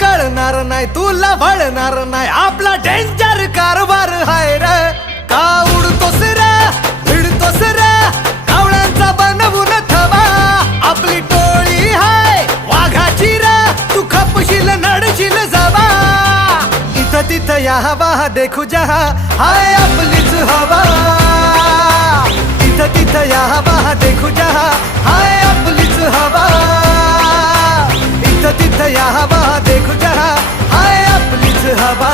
कळणार नाही तुला वळणार नाही आपला डेंजर कारभार हाय रे का उडतोस रे भिडतोस रे कावळ्यांचा बनवून थवा आपली टोळी हाय वाघाची रे तू खपशील नडशील जवा इथं तिथं या हवा देखू जहा हाय आपलीच हवा इथं तिथं या हवा देखू जहा हाय आपलीच हवा इथं तिथं या हवा देखू जहा हाय आपलीच हवा